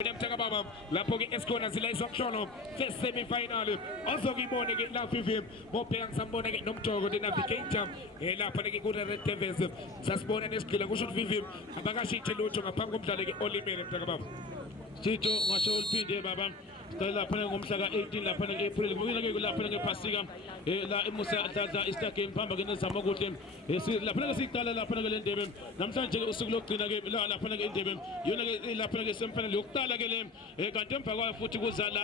Baba, la poche escona si lei sono first semi-final. Also vi buone che la FIFIM, mo pensa buone che non gioco di navigator e la pare che cura rete vese. Sa buone ne skilla go shoot FIFIM. Abaga shi chelo chonga pam kom tale ke only men Baba. Chicho ngashol pinde baba. La pare ngomhlaka 18 la pare April ngina ke la pare ngepasika la emusa tata istake mpamba ke nezama kuhle la pare sikala la pare le ndebe namhlanje usuku lokugcina ke la pare ke indebe yona ke la pare ke semfanele yokuqala ke le kanti emva kwayo futhi kuzala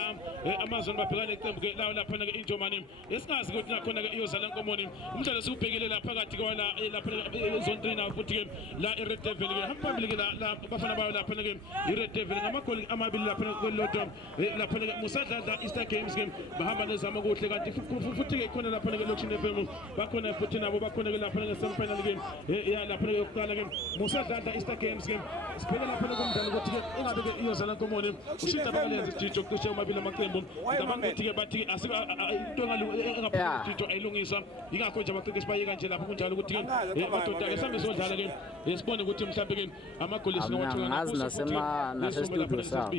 amazon babhekana neqembu ke la pare ke injomani esingazi ukuthi nakhona ke iyozala nkomoni umdlalo sikubhekile la phakathi kwa la pare zone 3 na futhi ke la Red Devil ke hambambili ke la bafana bayo la pare ke Red Devil ngamagoli amabili la pare kwelodwa la musadla Easter Games game bahamba nezama kuhle kanti futhi ke khona lapha ke Loction FM bakhona futhi nabo bakhona ke lapha ke semi final game ya lapha ke yokuqala ke musadla Easter Games game siphela lapha kumdlalo ukuthi ke ingabe ke iyozala nkomoni ushita bakalenza jijo kushe amabili amaqembu ngabanga ukuthi ke bathi asika into engaphuma jijo ayilungisa ingakho nje abaqeqeshi sibaye kanje lapha kunjalo ukuthi ke madoda ke sambe sodlala ke sibone ukuthi mhlawumbe ke amagoli sinowathola nasestudio sawo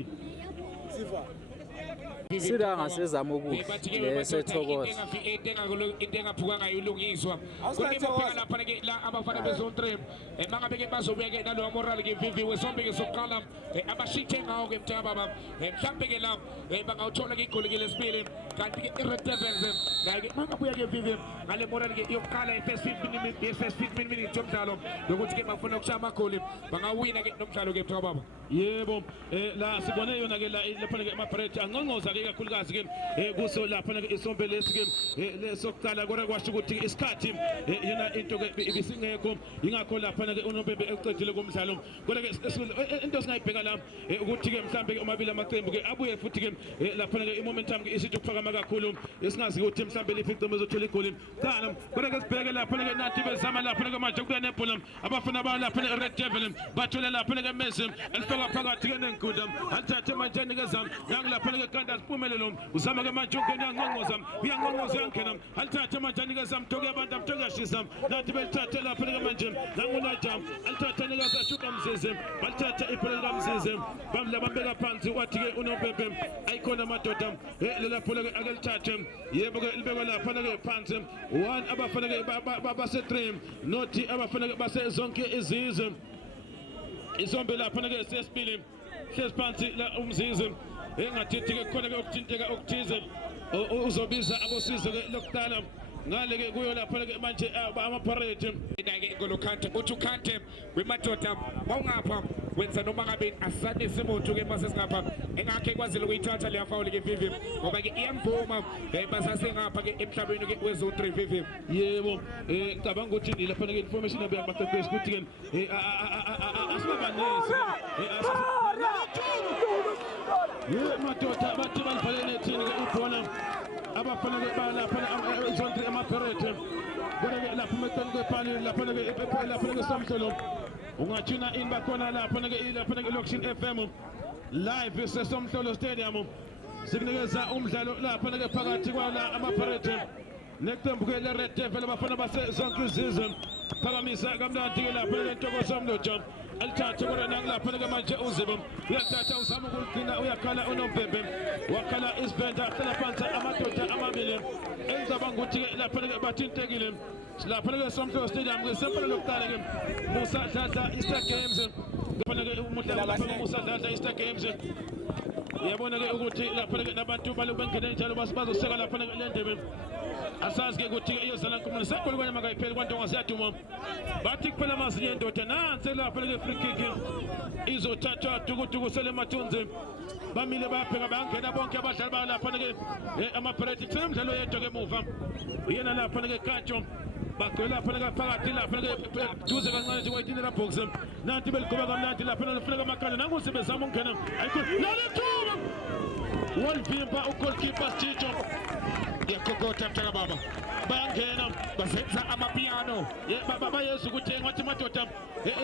sida ngasezama ukuthi lesethokoza into engaphuka ngayilungiswa kodwa lapha ke la abafana bezone 3 mangabe ke bazobeke nalo moral ke viviwe sombe ke soqala abashithe ngawo ke mtha baba mhlambe ke la bangawuthola ke igoli ke lesibili kanti ke Red Devils ngeke mangabuya ke viviwe ngale moral ke yokuqala first 15 minutes yomdlalo lokuthi ke bafuna ukushaya amagoli bangawina ke nomdlalo ke mtha baba yebo la sibone yona ke lapha ke amaparate angqonqoza ke kakhulukazi ke kuso lapha ke isombe lesi ke lesokuqala kodwa kwasho ukuthi isikhathi yona into ke ibisingekho ingakho lapha ke uNobebe eqedile kumdlalo kodwa ke into singayibheka la ukuthi ke mhlambe ke amabili amaqembu ke abuye futhi ke lapha ke imomentum ke isithi ukuphakama kakhulu esingazi ukuthi mhlambe liphicembe ezothola igoli kana kodwa ke sibheke lapha ke nathi bezama lapha ke manje kuya nebhola abafana ba lapha ke Red Devil bathola lapha ke Messi elifaka phakathi ke nenkundla alithathe manje nikezama ngilapha ke kanda siphumelelo uzama ke manje ungena ngqonqoza uyanqonqoza yangena alithathe manje nikezama mthoke abantu amthoke yashisa nathi belithathe lapha ke manje nangunajam alithathe nikeza shuka mzize balithathe ibhola kamzize bamla bambeka phansi wathi ke uNobebe ayikhona madoda lela bhola ke akelithathe yebo ke libekwa lapha ke phansi one abafana ke base 3 nothi abafana ke base zonke izizwe isombe lapha ke sesibili sesiphansi la umzize engathithi ke khona ke ukuthinteka okuthize uzobiza abosizo ke lokuqala ngale ke kuyo lapha ke manje amaparade ke ngolokante uthukante wemadoda bawungapha wenza noma ngabe asadise umuntu ke mase singapha engakhe kwazile ukuyithatha le foul ke Vivi ngoba ke iyamvuma basase ngapha ke emhlabeni ke wezo 3 Vivi yebo ngicabanga ukuthi lapha ke information abe abaqeqeshi ukuthi ke asibabanisi madoda bathi balibhalene thini ke ibhola abafana ke balapha zone 3 amaparade kodwa ke lapha emeqeni kwepali lapha ke Somhlolo ungathina in bakhona lapha ke Loction FM live eseSomhlolo Stadium sikunikeza umdlalo lapha ke phakathi kwala amaparade neqembu ke le Red Devil abafana base zonke izizwe phakamisa kamnandi ke lapha ke Ntokozo Mlojo alithathe kodwa nangilapha ke manje uzibo uyathatha uzama ukugcina uyakhala uNobebe wakhala isibenda hlala phansi amadoda amabili engicabanga ukuthi ke lapha ke bathintekile lapha ke Somhlolo Stadium ke sempela lokuqala ke Musa Dladla Easter Games lapha ke umdlalo lapha Musa Dladla Easter Games yabona ke ukuthi lapha ke nabantu balubengene njalo bazoseka lapha ke le ndebe asazi ke ukuthi iyozala nkomoni sekole kwanye makayipheli kwanto ngasiyaduma bathi kuphela amazinye indoda nansi lapha ke free kick izothathwa dukuduku sele mathunzi bamile bayabheka bayangena bonke abadlali balapha ke amaparade kusemdlalo yedwa ke emuva uyena lapha ke Kantsho bagcwela lapha ke phakathi lapha ke duze kancane nje kwayidinela box nanti beligoba kamnandi lapha nofuna amakhala nangusi bezama ukungena ayikho lalithuba Wolvimba ugoalkeeper Chicho yakokotha mtaka baba bangena basenza amapiano bayesu ukuthi ngathi madoda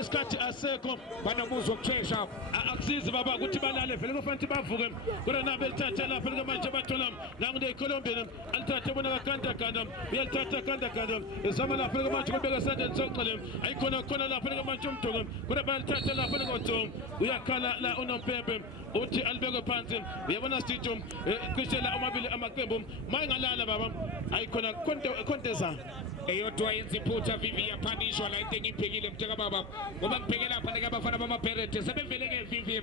isikhathi asekho banomuzwa okushesha akusizi baba ukuthi balale vele kufanele bavuke kodwa nabe lithatha lapha ke manje bathola nangu eColombia alithatha bona kakanda kanda uyalithatha kanda kanda izama lapha ke manje kubeka esandleni sokuxele ayikhona khona lapha ke manje umdoko kodwa balithatha lapha ke ngothong uyakhala la unompempe uthi alibeke phansi uyabona studio kwishela amabili amaqembu mayingalala baba ayikhona konteza eyodwa yenza iphutha Vivi yaphanishwa la into engibhekile mteka baba ngoba ngibheke lapha ke abafana bamaPirates sebeveleke Vivi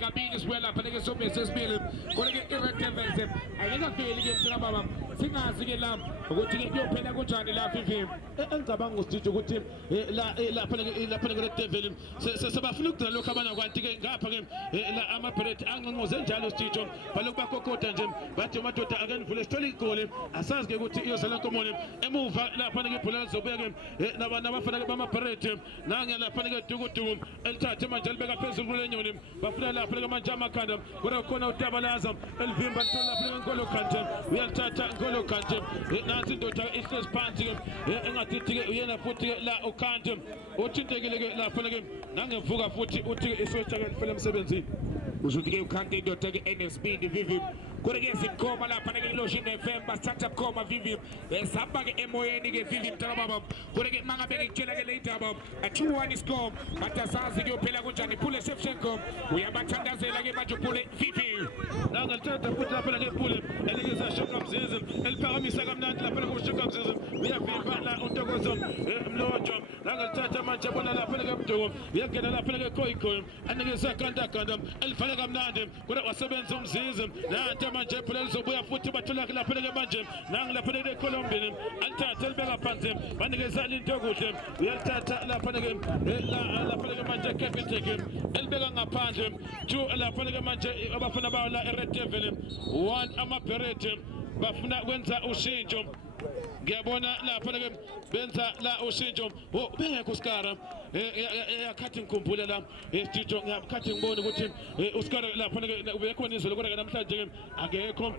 kabili sibuya lapha ke sobe sesibili kodwa ke iRed Devils ayikafeli ke mteka baba singazi ke la ukuthi ke kuyophela kanjani la Vivi engicabanga usithi ukuthi lapha ke Red Devil sebafuna ukugcina lokho abana kwanti ke ngapha ke la amaPirates angqonqoze njalo studio baloku bakokota nje bathi madoda akenivule sithola igoli asazi ke ukuthi iyozela nkomone emuva lapha ke ibhola lizobuya ke nabafana bamaPirates nange lapha ke dukuduku elithathe manje libeka phezulu lenyoni bafuna lapha ke manje amakhanda kodwa khona uTabalaza elivimba lithola lapha ke Nkolo Kante uyalithatha Nkolo Kante nansi indoda ihlezi phansi ke engathi ke uyena futhi ke la uKante uthintekile ke lapha ke nangevuka futhi uthi isotsha ke lifela emsebenzini uzuthi ke uKante indoda ke NSB Vivi kodwa ke sikhoma lapha ke Lotion FM basithatha bukhoma Vivi esamba ke emoyeni ke Vivi mtaka baba kodwa ke mangabe ngitshela ke le indaba 2-1 score batasazi kuyophela kanjani Phule Shevchenko uyabathandazela ke manje Phule Vivi nangalithanda futhi lapha ke Phule elikeza shoka mzizi eliphakamisa kamnandi lapha ke ushoka mzizi uyavimba la untokozo mlojo nangalithanda manje bona lapha ke Mdoko uyangena lapha ke Khoikho anikeza kanda kanda elifana kamnandi kodwa wasebenza umzizi nanti manje Phule lizobuya futhi bathola lapha ke manje nangu lapha ke Colombia alithatha elibeka phansi banikeza into kuhle uyalithatha lapha ke lapha ke manje Capitec elibeka ngaphandle 2 lapha ke manje abafana bawo la eRed Devil 1 amaPirates bafuna kwenza ushintsho ngiyabona lapha ke benza la ushintsho bengekho uskara yakhathi ngikhumbule la studio ngiyakhathi ngibone ukuthi uskara lapha ke ubekhona izolo kodwa namhlanje ke akekho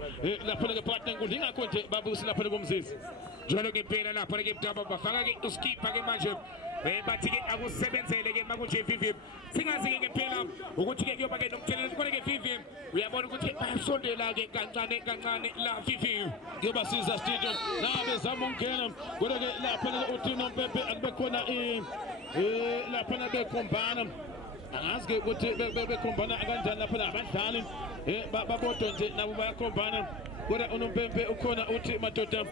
lapha ke partner nkulu ingakho nje babusi lapha ke kumzizi njalo ke phela lapha ke mtaba bafaka ke uskipha ke manje bathi ke akusebenzele ke makunje Vivi singazi ke phela ukuthi ke kuyoba ke nomthelelo kodwa ke Vivi uyabona ukuthi bayasondela ke kancane kancane la Vivi ngiyobasiza studio nabe zama ukungena kodwa ke lapha ke uthi nompempe akube khona lapha bekhombana angazi ke ukuthi bekhombana kanjani lapha abadlali babodwa nje nabo bayakhombana kodwa unompempe ukhona uthi madoda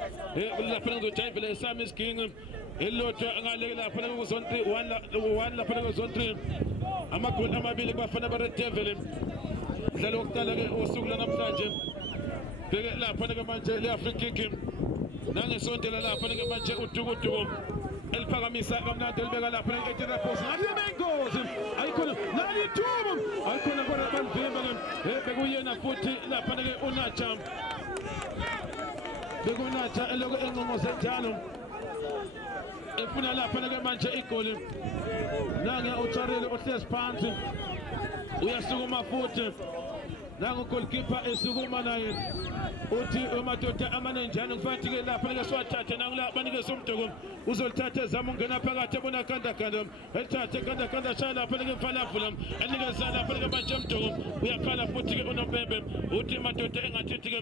lapha ngizojayivela esami isiginci elilodwa ngale lapha ku-zone 3 1 lapha ku-zone 3 amagoli amabili kubafana ba-Red Devil mdlalo wokuqala ke usuku lanamhlanje bheke lapha ke manje le-Africa kick nangesondela lapha ke manje udukuduku eliphakamisa kamnandi elibeka lapha e-Etihad Post ngathi bengozi ayikhona nalithubu ayikhona kodwa balivimba ke bekuyena futhi lapha ke uNacha bekunacha eloko engqonqoze njalo efuna lapha ke manje igoli nange uTsarele ohlezi phansi uyasukuma futhi nangu goalkeeper esukuma naye uthi umadoda amanenjani ngifathi ke lapha ke siwathathe nangu la banike somdoko uzolithatha ezama ungena phakathi ebona kanda kanda elithathe kanda kanda shaya lapha ke mfalafula enikeza lapha ke manje umdoko uyakhala futhi ke unompembe uthi madoda engathithi ke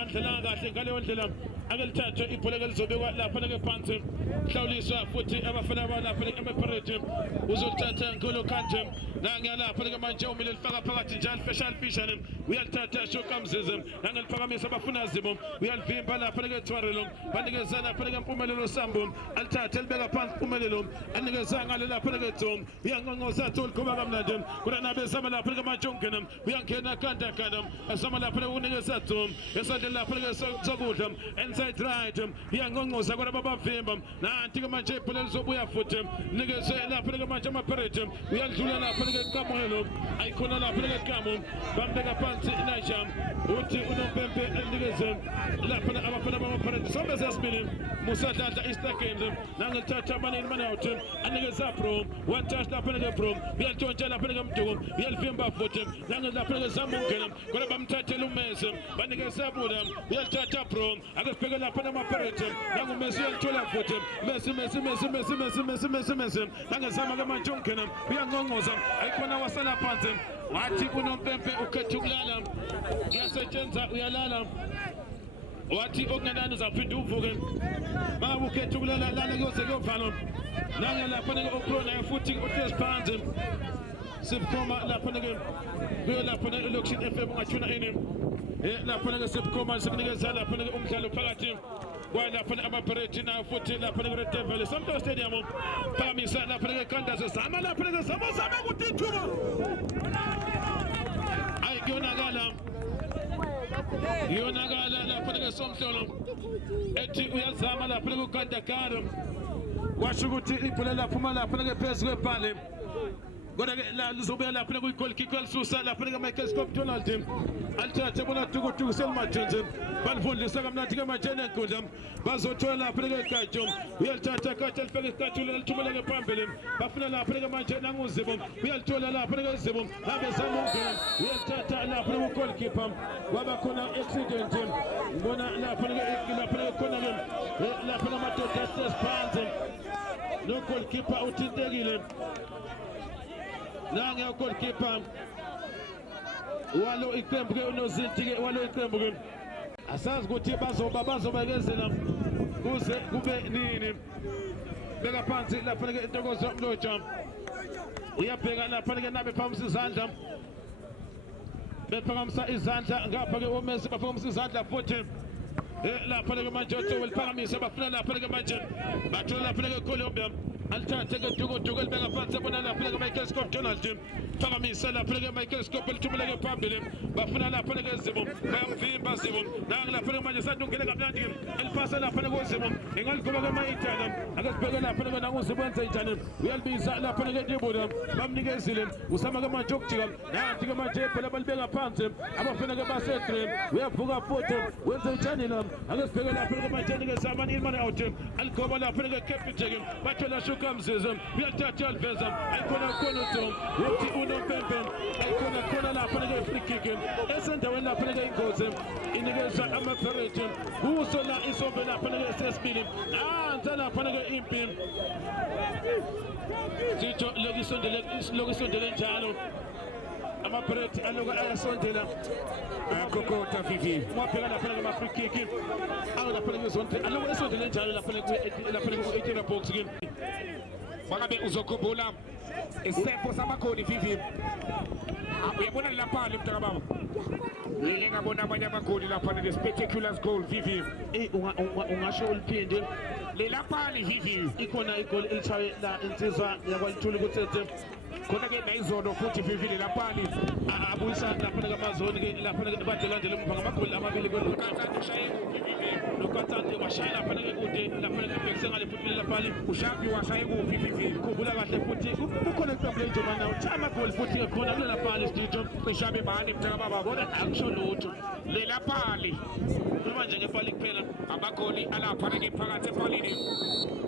andlelanga kahle ngaleyo ndlela ake lithathe ibhola ke lizobekwa lapha ke phansi hlawuliswa futhi abafana ba lapha ke amaPirates uzolithatha Nkolo Kante nange lapha ke manje umile lifaka phakathi njalo special vision uyalithatha shoka mzizi nangeliphakamisa abafuna zibo uyalivimba lapha ke Tswarelo banikeza lapha ke Mpumelelo Sambo alithatha elibeka phansi Mpumelelo anikeza ngale lapha ke Tom uyanqonqoza tholi kuba kamnandi kodwa nabe zama lapha ke majongena uyangena kanda kanda asama lapha ke unikeza Tom esandle lapha ke sokudla inside right uyanqonqoza kodwa babavimba nanti ke manje ibhola lizobuya futhi nikeze lapha ke manje amaPirates uyadlula lapha ke Kamohelo ayikhona lapha ke Kamo bambeka phansi Naija uthi unompempe enikeze lapha abafana bamaPirates sombe sesibili musadlala Easter Games nangelithatha abanini manawuthi anikeza Pro one touch lapha ke Pro uyalintshontsha lapha ke Mduku uyalivimba futhi nangelapha ke Zamungena kodwa bamthathela uMese banikeza Buda uyalithatha Pro akesibheka ke lapha amaperete nangu Messi uyalithola futhi Messi nangezama ke manje ungena uyangongoza ayikhona wasala phansi wathi unompempe ukhetha ukulala ngiyasetshenziswa uyalala wathi okungenani uzaphinda uvuke mangabe ukhetha ukulala lala kuyoze kuyovala nange lapha ke uCrona futhi uhlezi phansi siphuma lapha ke kuyo lapha eLocation FM ungathuna ini lapha ke siphuma sikunikeza lapha ke umdlalo phakathi kwalapha amaPirates na futhi lapha ke Red Devil Samto Stadium phamisa lapha ke Kandase zama lapha ke zama ukuthi ithuba ayi yonakala lapha ke Somhlolo ethi uyazama lapha ke uGandakaro washo ukuthi ibhola laphuma lapha ke phezulu kwebhale kodwa ke la lizobuya lapha ku goal kick elisusa lapha ke Michael Scott Donald alithathe bona tukutuku selmajenze balifundisa kamnandi ke majene enkundla bazothola lapha ke Gajo uyalithatha kahle lifike istatue lithumela ke phambili bafuna lapha ke manje nanguzibo uyalithola lapha ke Zibo ngabe zamungena uyalithatha lapha ku goal keeper kwaba khona accident ngibona lapha ke khona ke lapha amadoda sesiphansi no goal keeper uthintekile nange goalkeeper walo iqembu ke unozinti ke walo iqembu ke asazi ukuthi bazobekezela kuze kube nini beka phansi lapha ke Ntokozo Mloja uyabheka lapha ke nabe phamisa izandla bephakamisa izandla ngapha ke uMessi baphakamisa izandla futhi lapha ke manje weliphakamisa bafuna lapha ke manje bathola lapha ke Colombia alithathe ke dukuduku elibeka phansi bona lapha ke Michael Scott Donald phakamisa lapha ke Michael Scott elithumela ke phambili bafuna lapha ke Zibo bayamvimba Zibo lapha ke manje sadungele kamnandi ke elipasa lapha ke Zibo engaligoba ke Mayitana akasibheke lapha ke nanguZibo enze njani uyalibiza lapha ke Dibuda bamnikezile usama ke manje ukujika nathi ke manje phela balibeka phansi abafuna ke base-3 uyavuka futhi wenze njani la akasibheke lapha ke manje ke Zamani Ilman out aligoba lapha ke Captain bathola kamzizo uyathatha aliveza ayikhona khona uthi unompempe ayikhona lapha ke free kick esendaweni lapha ke ingozi inikeza amaPirates kuso la isombe lapha ke sesibili nanza lapha ke impi sitho lokisondele njalo amaPirates aloku ayasondela kokota vivi mwaphela lapha ke ama free kick lapha ke zonke aloku esondele njalo lapha ku 18 box ke Wangabe uzokhumbula isepho samakhoni vivi uyabona lapha mntaka baba lele ngabona abanye amakhoni lapha ne spectacular goal vivi ungasho uliphinde lelapha vivi ikhona igoli elichaye la insizwa yakwalithula ukuthethe khona ke nayizono futhi vivi lapha abuyisa lapha ke amazoni ke lapha ke badelandela umva ngamagoli amabili lokathatha ushaye vivi lokathatha washaya lapha ke kude lapha ke bhekise ngale futhi lapha ushapi washaye kuphi vivi khumbula kahle futhi kukhona iqembu lenjomana uthama goli futhi khona kule lapha lesitho ishabe bani mntaka baba kodwa akusho lutho lelapha manje ngepali kuphela amagoli alapha ke phakathi epalini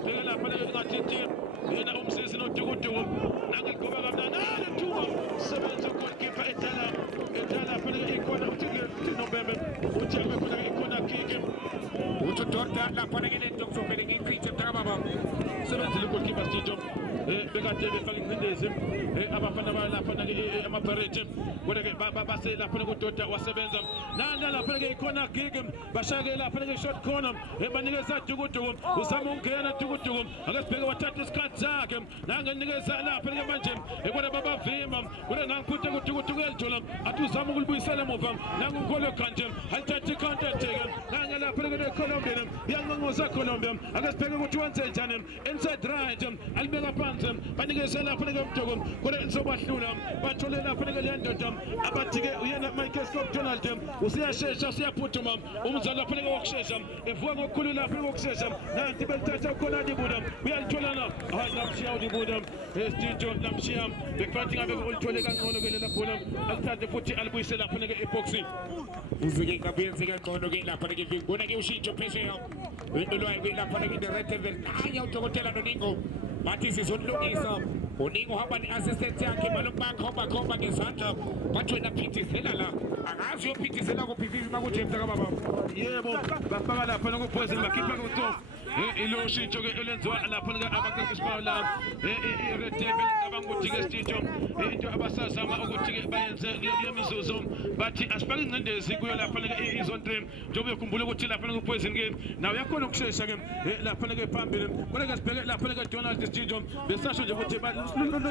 phela lapha ke ngathi yena umsisi nodukuduku nangigoba kamnandi thuba sebenza goalkeeper edala phela ikhona uthi Nombembe uthi akufuna ikhona kick uthi Dorda lapha ke lento kuzovele ngichithe mntaka baba sebenza goalkeeper stadium bekade befaka ingcindezi abafana balapha ke amaPirates kodwa ke base lapha kuDoda wasebenza nanda lapha ke ikhona kick bashake lapha ke short corner banikeza dukuduku uzama ungena dukuduku akasibheke wathatha isikhathi sakhe nangenikeza lapha ke manje kodwa babavimba kodwa nangiphuthe kudukuduku elithola athi uzama ukulibuyisela emuva nangungolo kanje alithatha counter attack nanga lapha ke Colombia yangongoza Colombia akasibheke ukuthi wenze njani inside right alibeka phansi banikeza lapha ke Mtoko kodwa insobahlula bathole lapha ke lendoda abathi ke uyena Michael Scott Donald usiyashesha siyaphuthuma umzali lapha ke wokushesha evuka ngokukhulu lapha kokushesha nanti belithatha khona Dibuda uyalithola na namshiya Dibuda estito namshiya befanti ngabe ulithole kangcono ke lela bhola alithathe futhi alibuyise lapha ke eboxing uzuke ngabenze kangcono ke lapha ke ngibona ke ushintsho phesheya into lwayo ke lapha ke the Red Devil anya udokotela Noningo bathi sizolungisa uningo uhamba ne-assistant yakhe balokubakho khomba ngezandla bathi wena phithizela la angazi uyophithizela kuphi vivi makujames akababa yebo bafaka lapha nokupoison bakhipha kuto ilo shintsho ke elenziwa lapha abaqeqeshi bayo la i-Red Devil abangudike sitho into abasazama ukuthi ke bayenze le mizuzu bathi asifake ingcindezi kuyo lapha izone 3 njengoba ukukhumbula ukuthi lapha kupoison ke nawe yakhona ukushesha ke lapha ke phambili kodwa ke sibheke lapha ke Donald sitho besasho nje ukuthi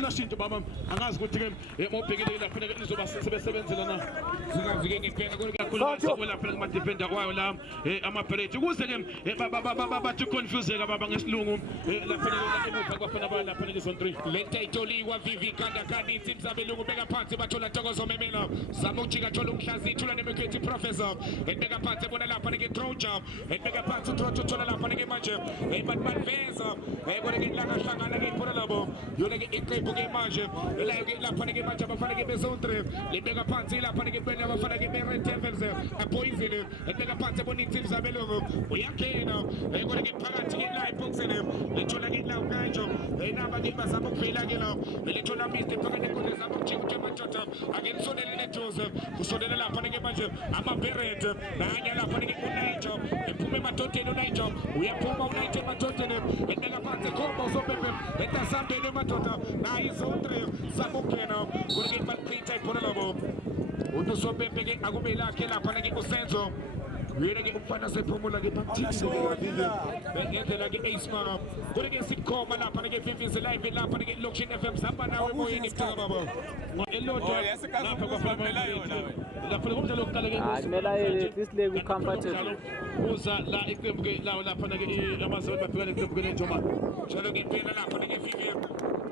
lo shintsho baba angazi ukuthi ke mawubhekile lapha ke lizoba sebesebenzela na singazi ke ngibheka kakhulu lapha kuma defender wayo la ama-Barrett ukuze ke bathi confuse baba ngesilungu lapha emuva kwafana ba lapha izone 3 lenta itoliwa vivi kanda ithi mzabelungu beka phansi bathola Thokozo Memela samujika thola umhlazi ithula nemekhethi professor ebeka phansi bona lapha ke Troja ebeka phansi Troja thola lapha ke manje ebatmalveza kodwa ke la ngahlangana ke phona labo yona ke iqembu ke manje la ke lapha ke manje abafana ke bezone 3 lebeka phansi lapha ke bena abafana ke Red Devils apoison ebeka phansi bona ithi mzabelungu uyakena kodwa ke phakathi ke la iboxene lethola ke la kanjo naba ke bazama ukuvela ke la lethola miste phakathi kule zabo kujika madoda akenisondele neJoseph kusondela lapha ke manje ama-Barrett nanya lapha ke uNiger ephume emadodeni uNiger uyaphuma uNiger emadodeni ebeka phansi khomba usobebe etasambele madoda nayi izone 3 zabukena kodwa ke balichitha iphona labo usobebe ke akube lakhe lapha ke uSenzo yena ke umfana sephumula ke bamthini ngendlela ke Ace kodwa ke sikhoma lapha ke Vivi's live lapha ke Location FM samba nawe emoyeni mthaka baba elodwa lapha kwafana lapha kumdlalo wokuqala ke kumele ayele comfortable uza la iqembu ke lawo lapha ke amazwe babhekana iqembu ke neNjoma njalo ke phela lapha ke Vivi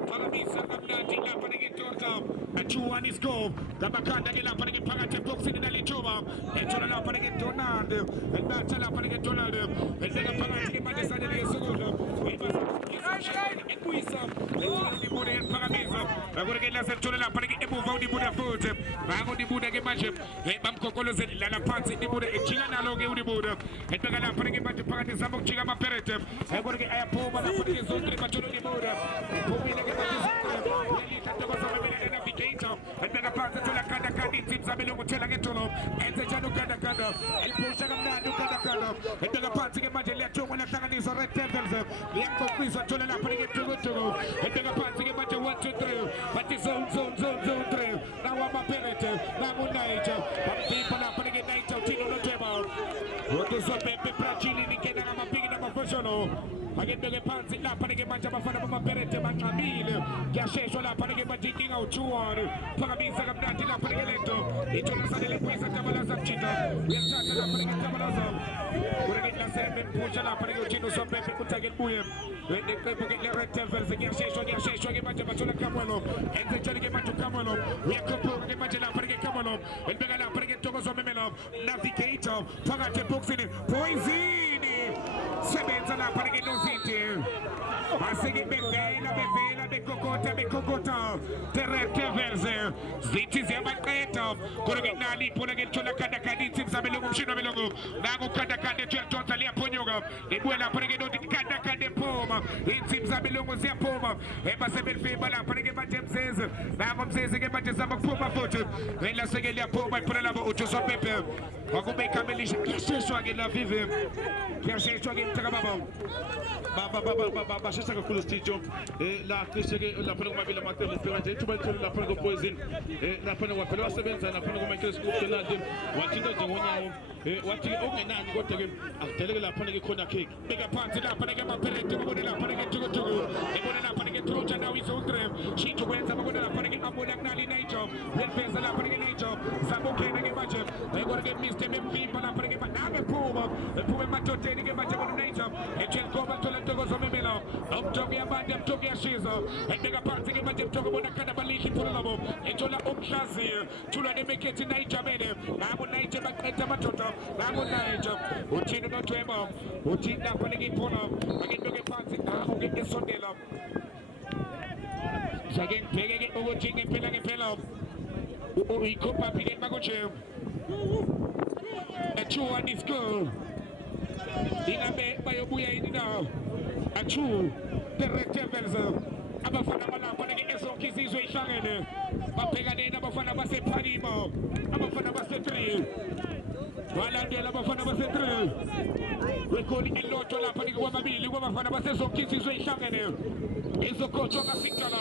phakamisa kamnandi lapha ke Torta achuani score ngabakhanda ke lapha ke phakathi eboxini nalithuba ethola lapha ke Donald ebatha lapha ke Donald ebeka phakathi ke manje sale ke sokudla ekuyisa ibude phakamisa akore ke lasethola lapha ke emuva udibude futhi bako dibude ke manje bamkhokolozela lala phansi dibude ejika nalo ke udibude ebeka lapha ke manje phakathi zabo kujika ama-Barrett akore ke ayaphuma lapha ke zone 3 bathola dibude iphumile ke navigator ebeka phansi thola kanda ithi mzabelungu thela ngetolo enze njalo kanda eliphusha kamnandi ukanda ebeka phansi ke manje liyathungwa lahlanganiswa Red Devils liyankoqisa thola lapha ke tukutuku ebeka phansi ke manje 1 2 3 bathi zone 3 nawo ama-Barrett nawo uNiger bamdipha lapha ke Niger uthini unotweba usobebe Brazili nikena ngamapiki namafoshono akebeke phansi lapha ke manje abafana bama-Barrett banqamile kuyasheshwa lapha ke manje inkinga u2-1 phakamisa kamnandi lapha ke lento ithola sanele kuyisa Tabalaza mjita uyathatha lapha ke Tabalaza kodwa ke lasembe phusha lapha ke uthini usobebe kuthake libuye neqembu ke le-Red Devils kuyasheshwa ke manje bathola Kamwelo enze njalo ke manje uKamwelo uyakhuphuka ke manje lapha ke Kamwelo elibeka lapha ke Thokozo Memela navigator phakathi eboxini Poison sebenza lapha ke Nozinti basike bevela bekokota the Red Devils zithi ziyabaqeda kodwa ke nali iphula ke lithola kanda ithi mzabelungu umshini wabelungu nangu kanda tuyadonsa liyaphonyuka libuye lapha ke noti kanda ephuma ithi mzabelungu ziyaphuma ebasebelifimba lapha ke manje Mzeze nangu Mzeze ke manje zama kuphuma futhi ngelaseke liyaphuma iphula labo uJosephephe wakube ikhamelisha kuyasheshwa ke la Vivi kuyasheshwa ke mthaka baba bashesha kakhulu sitho la cishe ke lapha kumabili amaqembu sibheka nje ithuba lithola lapha kuPoison lapha kwaphela wasebenza lapha kuMichael Donald wathinta nje ngonyawo wathi okungenani kodwa ke akudeleke lapha ke corner kick beka phansi lapha ke ama-Barrett ubone lapha ke tukutuku ebone lapha ke Troja nawo izone 3 shintsho kwenza babone lapha ke ambona kunali Niger leveza lapha ke Niger sabukena ke manje kodwa ke Mr bemvimba lapha ke nabe phuma emadodeni ke manje bona Niger echelkoba thola Thokozo Memela umjogi yabandi umjogi yashiza ebeka phansi ke manje umjogi bona kanda balihle iphula labo ethola umhlazi thula nemekhethi Niger bene nabo Niger baqeda amadoda nabo Niger uthini unotweba uthini lapha ke iphona akebeke phansi nawo ke esondela sake ngibheke ke ukuthi ngempela uyikhupha phike makuche a2-1 is goal ingabe bayobuya yini na a true the red devils abafana balapha ke esonke isizwe ihlangene babhekane nabafana basePanimo abafana base3 balandela abafana base3 record elotho lapha ke kwababili kwabafana basesonke isizwe ihlangene izokhotshwa ngasicala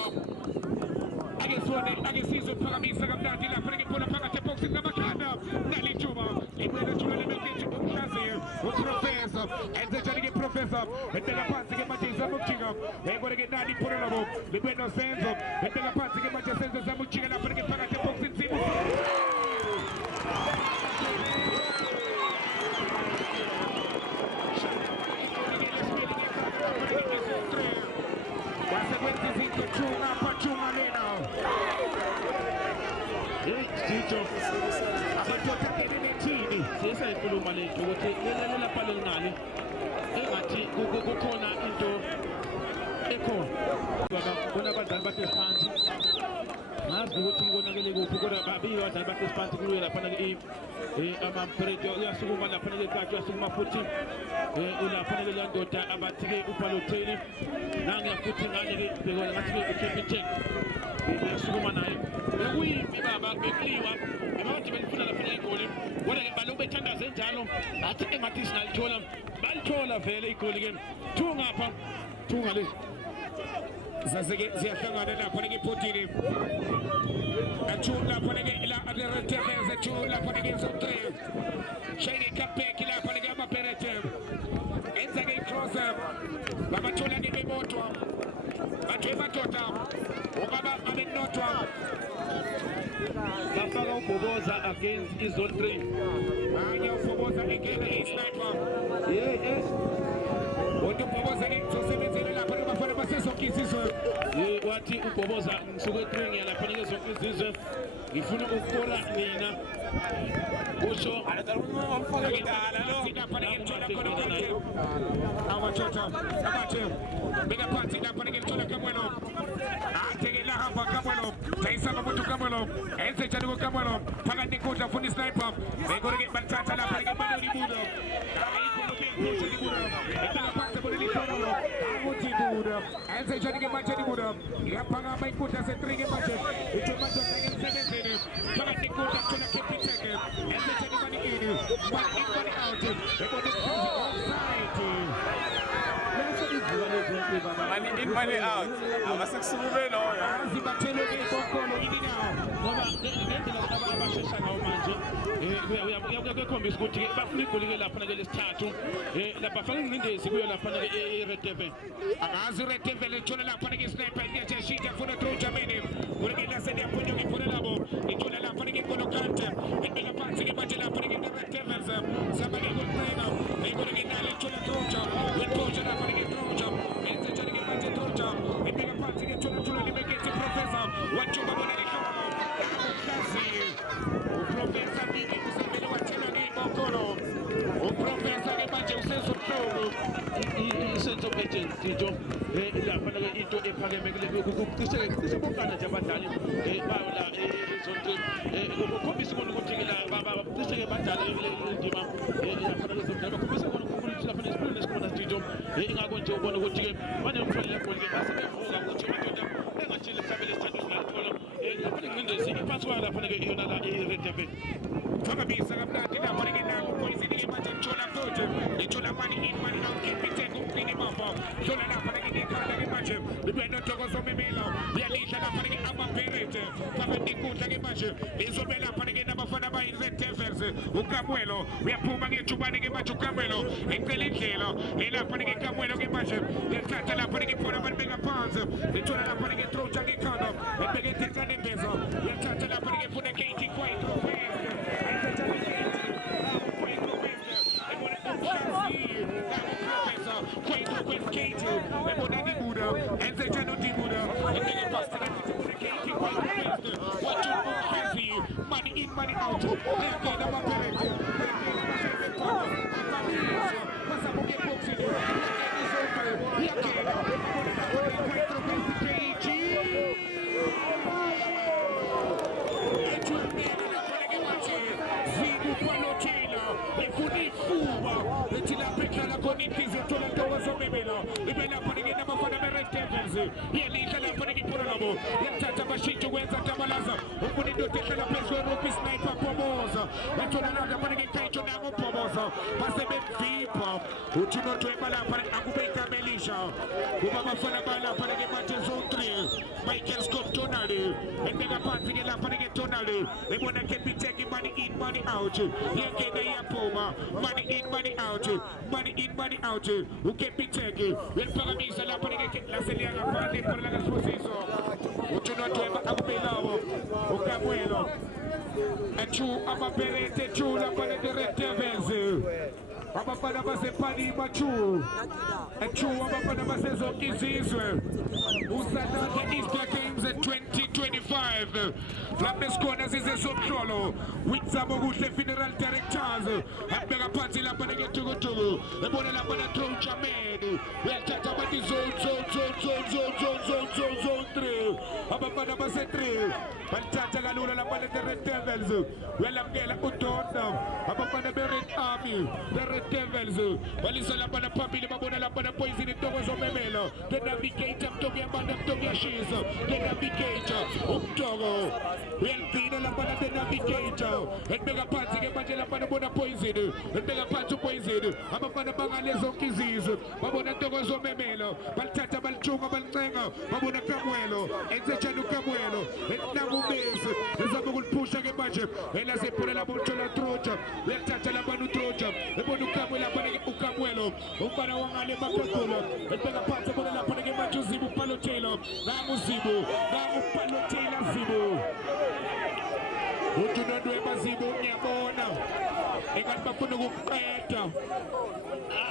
ake sizwe phakamisa kamnandi lapha ke bola phakathi eboxing namakhanda nalithuba ibona thuba lemekethi umhlaziyo uprofessor enzenjani ke professor ebeka phansi ke manje izamujika ekore ke nani phorelabo libeno senzo ebeka phansi ke manje senzo zamujika lapha ke phakathi eboxing sibu siyayikhuluma le nto ukuthi lapha lelincane engathi kukhona into ekhona bona abadlali basesiphansi ngazi ukuthi konakele kuphi kodwa babiyo abadlali basesiphansi kuyo lapha ke amampereto uyasukuma lapha ke kathi uyasukuma futhi ulapha ke le ndoda abathi ke uBalotelli nange futhi ngale ke bhekona ngathi ke uCaptain uyasukuma naye bekuyimbi baba bekuliwa abantu belifuna lapha igoli kodwa ke baloku bethandaza njalo athi engathi sinalithola vele igoli ke thunga le zaseke ziyahlangana lapha ke ipotini achula lapha ke la aderteveze achula lapha ke zotre shayini kapeki lapha ke amaperete enza ke cross babathola ke bebotwa bathe batota ubaba abenotwa bafaka uBhoboza against izone 3 manje uBhoboza again isniper uBhoboza ke uzosebenzela lapha ke bafana basesonke isizwe wathi uBhoboza ngisuke 3 ngiyalapha ke zonke izizwe ngifuna ukukora nina kusho abathe beka phansi lapha ke thola kamwelo athekela hamba kamwelo tayisaba umuntu kamwelo enze njani ko kamwelo phakathi enkundla funa isniper bekore ke bathatha lapha ke banoni budo ayikho lokho libudo ebeka phansi bona lihlolo ukuthi budo enze njani ke manje libudo yaphakama inkundla se3 ke manje ithe manje ke emsebenzini phakathi enkundla thola kepiteke enze njani mani ini mani out ebona offside money in, money out. Abasekusukube loyo. Azibathelo ke kokolo yini ngoba ngendlela abashesha ngawo manje uyakukhombisa ukuthi bafuna igoli ke lapha ke lesithathu lapha fanele ingcindezi kuyo lapha ke eRed Devil akazi Red Devil ithola lapha ke sniper ngiyathi shida funa throw Germany ukuthi lase ndiyaphonyo ngiphola labo ithola lapha ke Ngolo Kante ibeka phansi ke manje lapha ke Red Devils sama ke kuqhina ngikho ke nale ithola throw wethoja lapha ke throw enze njani ke manje throw ibeka phansi ke thola libekethi professor wajuba bona lihlolo uprofessor Biki usemele wathela ngibokolo uprofessor ke manje usezohlolo isenzo agent into lapha ke into ephakeme kucishe bonkana nje abadlali bayo la ezonke ukukhombisa ukuthi ke la cishe ke badala indima lapha ke zodlala bakhombisa ukuthi lapha nesipilini esikhona studio ingakho nje ubona ukuthi ke manje umthwele lebholi ke basebevuka ukuthi madoda engajile mhlawumbe lesithathu sinalithola lapha ingcindezi iphansi kwayo lapha ke iyona la iRed Devil Fakabisa kamnandi lapha ke naku poison ke manje thola futhi ithola money in money out kepiteke umqini bafo thola lapha ke ngekhanda ke manje libena Thokozo Memelo uyalidla lapha ke amaperete phakathi inkundla ke manje lizobe lapha ke nabafana bayi-Red Devils uKamwelo uyaphuma ngejubane ke manje uKamwelo ecela indlela elapha ke Kamwelo ke manje yathatha lapha ke phona abantu bengaphansi lithola lapha ke Troja ngekhanda ebeke tekane embezo yathatha lapha ke funa KT Kwaito money in, money out. Zero. kupalotela efunifuba etilapekala konitize tolantowazomemela ibelaphanike nabafana be-Red Devils yelihla laphanike ipuralabo yethatha bashintsho kwenza tabalaza umunidoda ehlala phezulu rupi sniper Phomoza etholakala laphanike kayitsho nango Phomoza basebemvipha uthunotweba lapha akube igama elisha kuba abafana balaphanike manje zone 3 Michael Scott Tonali ebeka phansi ke laphanike Tonali ebona Capitec money in money out yengena iyaphuma money in money out money in money out uCapitec weliphakamisa laphanike laseliya ngaphandle ibhola lakaSibusiso uthunotweba akubelawo uKamwelo Achu amaperete chu laphanike Red Devils abafana basePanima chu achu abafana basezonke izizwe uSouth Easter Games 2025 lapha sikhona sizesomhlolo witsabo kuhle funeral directors abeka phansi lapha neketukutuku ebona lapha na Trocha Man uyathatha bathi zone 3 abafana base 3 balithatha kalula lapha Red Devils uyalamkela uDonda abafana be-Red Army the Devils balisa lapha naphambili babona lapha na Poison intokozo memela the navigator mntobo yabanda mntobo yashisa the navigator umtoko uyalibhina lapha na the navigator ebeka phansi ke manje lapha nabona Poison ebeka phansi uPoison abafana bangale zonke izizwe babona intokozo memela balithatha balichunga balincenga babona Kamwelo enzenjani uKamwelo enamumesi ezama ukuliphusha ke manje elasephula lapho uthola Trocha uyathatha lapha uTrocha ebona uKamwelo lapha uKamwelo umbana wangale emakhakhula ebeka phansi bona lapha ke manje uZibu Palotela nanguZibu nangupalotela Zibu uthunondweba Zibu ngiyabona engathi bafuna ukuqeda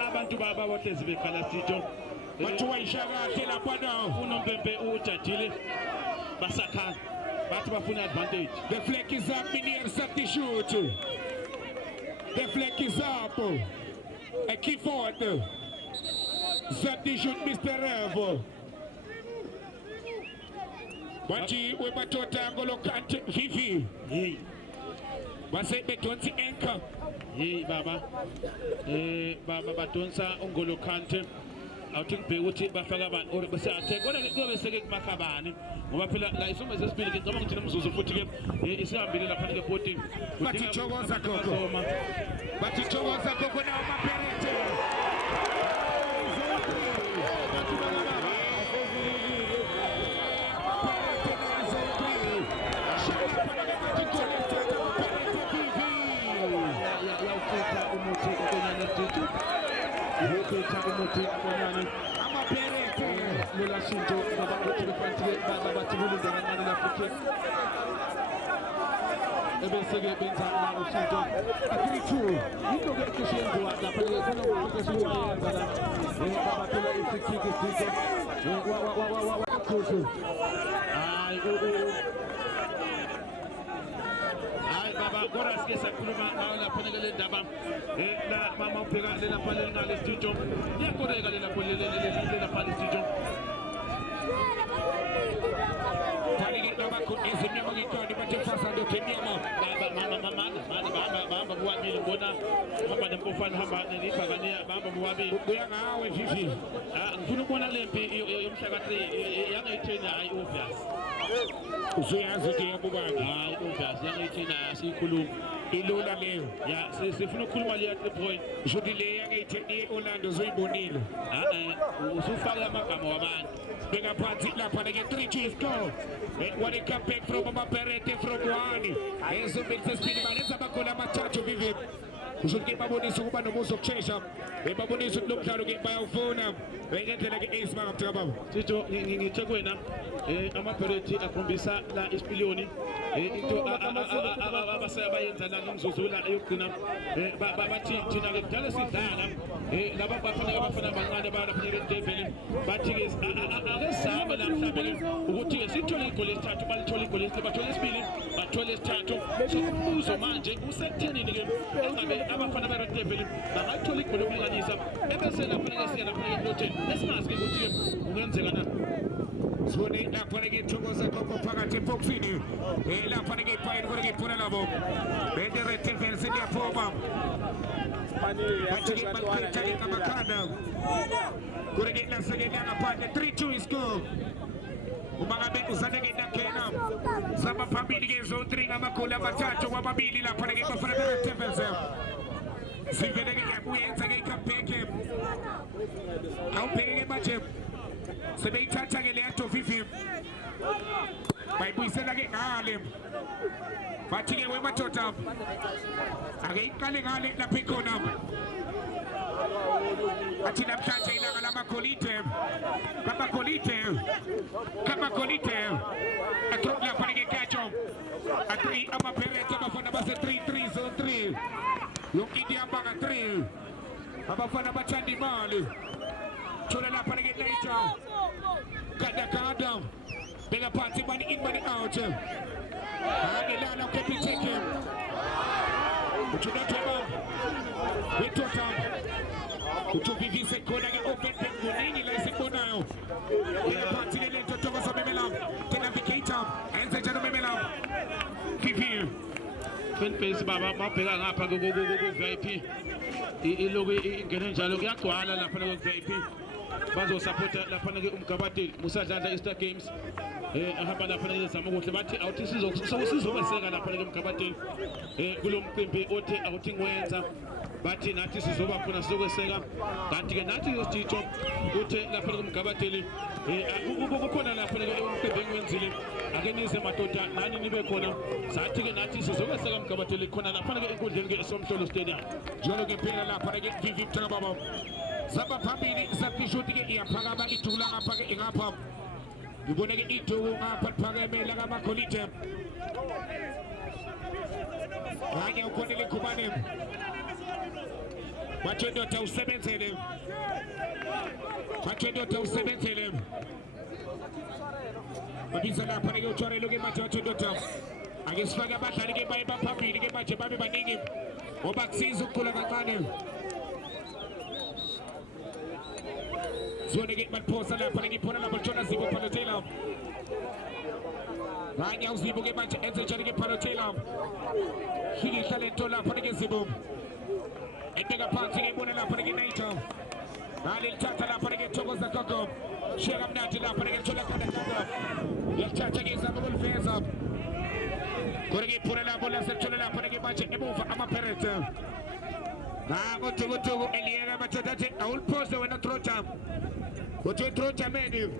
abantu baba bohlezi bekhala sitho bathuwa ishakade lapha na uNompempe ujadile basakhala bathi bafuna advantage. The flag is up in here, start the shoot. The flag is up. A key forward. Start the shoot, Mr. Revo. Bachi webatota Angolo Kante Fifi. Hey. Base betonsi anchor. Hey baba. Baba batonsa Angolo Kante. awuthi ukuthi bafaka abantu or bese attack kodwa kuyobe seke kumakhabani ngoba phela la isoma sesibili ke ngicabanga ukuthi nomzuzu futhi ke isihambile lapha ke body bathi thokoza gogo nawo maperete agora esqueça a curva na panela da bam na mama pega na panela na studio e agora ele na panela na studio Pali na bako ezimya magikoni batefasa ndo kenyama baba buwabili mbona hamba ndempofana hamba nipagania baba buwabili kuyanga hawe vivi ngifuna ukubona lempi yomhlaka 3 yanga ithena hayi obvious usuyazi ke yabubani hayi obvious yanga ithena sikhuluma ilula leyo ya sifuna ukukhuluma le 3 point jodi le yanga itheni Orlando zoyibonile usufaka amagama wabantu bega phansi lapha ke 3 chief go what a comeback from Maperete from one ezobelisa speed banenza bagola amathathu vivi usuke babonisa ukuba nomuso kuchesha babonisa ukuthi lomdlalo ke bayawufuna ngendlela ke Ace Mangapha baba Tito ngithe kwena amapereti akhombisa la isipiliyoni into abasebenza la ngimzuzula eyogcina bathi thina ke kudala sidlala laba bafana abancane balapha eDevil bathi ke akesame la mhlawumbe ukuthi ke sithole igoli lesithathu balithole igoli lesithathu bathole isibili bathole isithathu sokubuzo manje usekuthenini ke engabe abafana beDevil bangathola igoli lokulinganisa ebese lapha ke siya lapha eLoten esimazi ke ukuthi ungenzeka na Zone lapha ke thokoza kokho phakathi eboxini lapha ke iphayini kodwa ke iphona labo Red Devils baba. Bachige balkari kamakana. Kurege na sege na pande 3-2 is go. Umangabe usanege na kena. Samba family ge zone 3 ngamakula matatu wa babili la pande ge bafana na tefense. Sivedege ya kuyenza ge kapeke. Au pege mache. Sebe tata ge leato vivi. Bai buisela ge ngale. Bachige we matota. Age kale ngale la pikona. Atina mchacha ina la makolite. Kama kolite. Atrokla panige kacho. Atri ama perete bafana base 3-3 zone 3. Yung idi ambanga 3. Abafana bachandi mali. Chole la panige naito. Kada. Bega party money in money out. Angelana kopi cheke. Uchunatema. Wetota. Uchuvivi sekona ge open pengunini la sekonayo. Bega party le totoka sa memela. Tena vikita. Enze jano memela. Vivi. Fen face baba mapela ngapha go VIP. Ilogo ingene njalo kuyakwala lapha go VIP. Bazo supporta lapha ke umkabati musadlala Easter Games. Ahamba lapha ke zama ukuthi bathi awuthi sizobaseka lapha ke umkabati kulomcimbi othi awuthi ngwenza bathi nathi sizoba khona sizokweseka kanti ke nathi yositho uthe lapha ke umkabateli kukhona lapha ke umcimbi engwenzile ake nize madoda nani nibe khona sathi ke nathi sizokweseka umkabateli khona lapha ke enkundleni ke eSomhlolo Stadium jolo ke phela lapha ke Vivi mthanga baba Zaba phambili sapishuti ke iyaphakama ithula ngapha ke ingapha ngibone ke ithuku ngapha liphakeme la kaMakolite Hanya ukonele kubane Machendo tawusebenzele Mabisa lapha ke utshware loke machendo taw Akesifaka abadlali ke baye baphambili ke manje babe baningi ngoba kusiza ukukula kancane Zone get Posa lapha ke ipona la Bachona Zibo Palotela Hanya uzibo ke manje enze njani ke Palotela Hili talento lapha ke Zibo Endeka phansi ke ibona lapha ke Naito Nali lithatha lapha ke Thokoza Gogo Sheka mnati lapha ke Thola Kada Gogo Yathatha ke Zabo Golfeza Korege ipona la bola sethola lapha ke manje emuva amaPirates Gotugu Eliera Matadate awulpose wena trota Gotu trota menu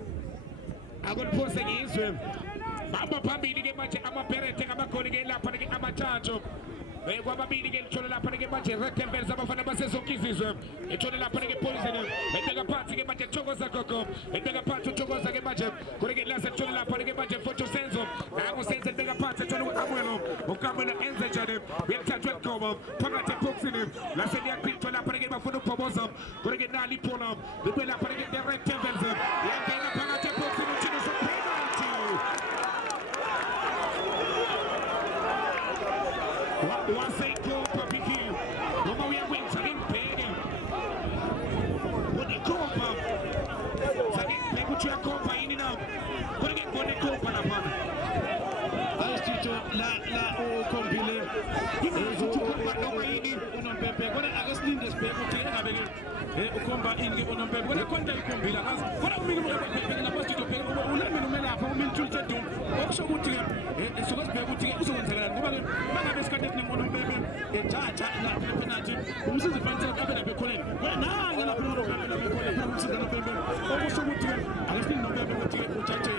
Agulpose ngizwe Bamba phambili ke manje amaPirates ngamakholi ke lapha ke amathathu kwababili ke lithola lapha ke manje Rectangle abafana basezokizizwe lithola lapha ke Poison endeka phansi ke manje Thokoza Gogo endeka phansi Thokoza ke manje koreke lase lithola lapha ke manje Photo Senzo nangu Senzo endeka phansi lithola ukamwelo enze njani uyathathwa eqobo phakathi eboxini lase liyaqhithwa lapha ke bafuna ukubhoboza koreke nali iphola libe lapha ke Rectangle yangena phakathi eboxini uthini so penalty Waseikopa Vivi Noma uyakwenza ngempeke Unekopa Zangempeke uthi uyakopa yini na Kodwa ngone kopa lapha Ayisitho la ukhombile Uzokuba noma yini unompempe kodwa akasilinde sibheke ukuthi engabeke ukhomba ini ke unompempe kodwa konke ikhombila ngazi kodwa kumike umphephe lapha sitho phela ngoba ulamini umelapha umintshulthe dum okusho ukuthi ke sokuzibheka ukuthi ke uzokwenzakalani ngoba ke mangabe isikhathi esiningi unompempe ejaja lapha penalty umsizi fanele abe lapha ekhoneni nanga lapha unompempe lapha ekhoneni umsizi unompempe okusho ukuthi ke akasilinde unompempe ukuthi ke ujaje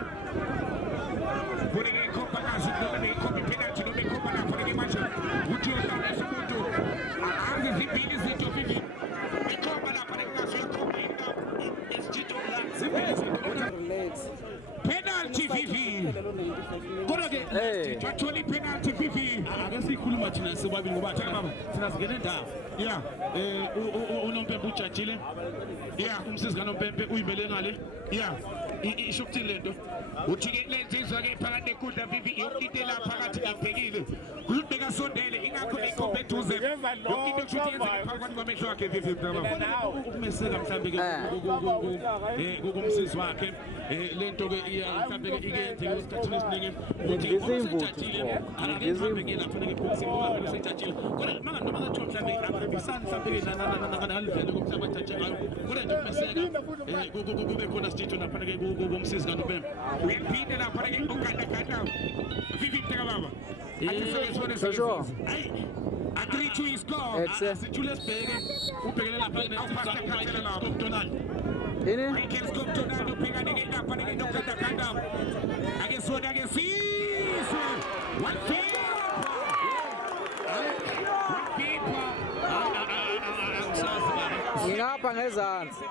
Kodwa kopa kazi noma bekopa penalty noma bekopa lapha ke manje uthi uhlala esomuntu azi zibili zinto Vivi bekopa lapha ke kazi uyakopa esitho la zibili zinto penalty Vivi kodwa ke batholi penalty Vivi ake sikhuluma thina sebabili ngoba thina singene ndawo yeah unompempe ujajile yeah umsizi kaNompempe uyimele ngale yeah ishukile lento uthi-ke le nsizwa-ke phakathi nekudla vivi yonke la phakathi ibhekile kulubeka sondele ingakho ikhombe eduze yonke into kusho ukuthi yenzeke phakathi kwamehlo wakhe vivi ukumeseka mhlawumbe kumsizi wakhe lento-ke mhlawumbe-ke ikenzeka esikhathini esiningi ukuthi usejajile mhlawumbe-ke lapho-ke phokisi ngoba usejajile kodwa noma ngathiwa mhlawumbe abambisani mhlawumbe-ke nalivele komhlaba ajajayo kodwa nje ukumeseka kube khona sithetho lapha-ke kumsizi kanti ubembe uyaphinde lapha-ke ugandaganda vivi mteka baba Joshua. A 3-2 is score. sithule sibheke ubhekele lapha-ke Ini? Michael Scott Ronaldo ubhekane-ke lapha-ke nogandaganda akesona-ke Sizwe Ngapha ngezansi.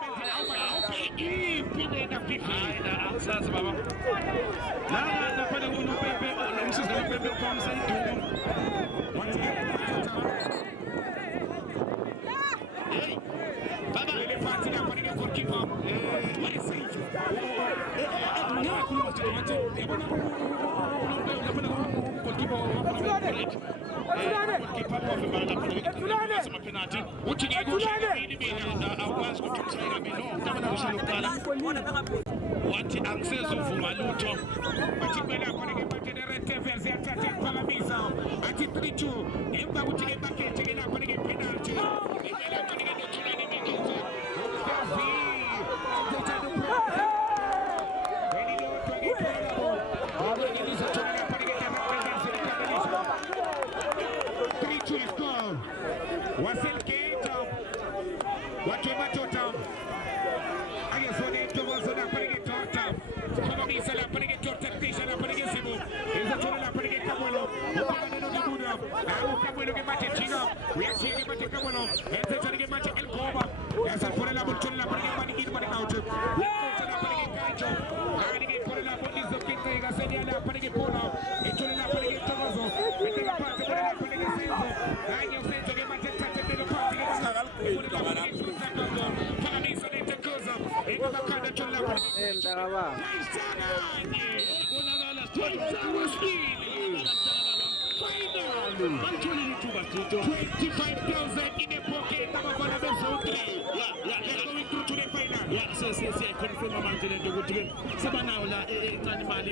Angisazi baba lapha kunopepe nomsizi kapepe uphangisa iduku baba lele phansi lapha-ke goalkeeper wayesenje ngiyakhuluma nje ngathi yabona goalkeeper uthi-ke kushayabili mina awukwazi ukuthi kushayabili wathi angisezuvuma lutho bathi kwelapha-ke bajenereteve ziyathatha kuphakamisa athi 3-2 emva kuthi-ke bakhethe-ke lapha-ke penalty elapha-ke nothulane mikize waselkeita watu wamatota ayesone tobozo lapha-ke tota phakamisa lapha-ke tota kisha lapha-ke simu izathola lapha-ke kamwelo ubhekane nokibuda ukamwelo-ke mate jinga uyashiya-ke mate kamwelo enzetshane-ke mate elgoba yasaphole lapho luthole lapha-ke manikini mane out yakota lapha-ke kanjo kanike khona lapho izokinteka seniya lapha-ke phola ithole lapha-ke tobozo eteka phansi khona lapha-ke senzo kanye usenzo-ke mate ethathe eteka phansi phakamisa netekoza ekubakanda thole lapha Mtakababa. balithole ithuba Tito 25,000 in a pocket abafana bezonke going through to the final siyayiconfirma manje lento ukuthi-ke sebanayo la encane imali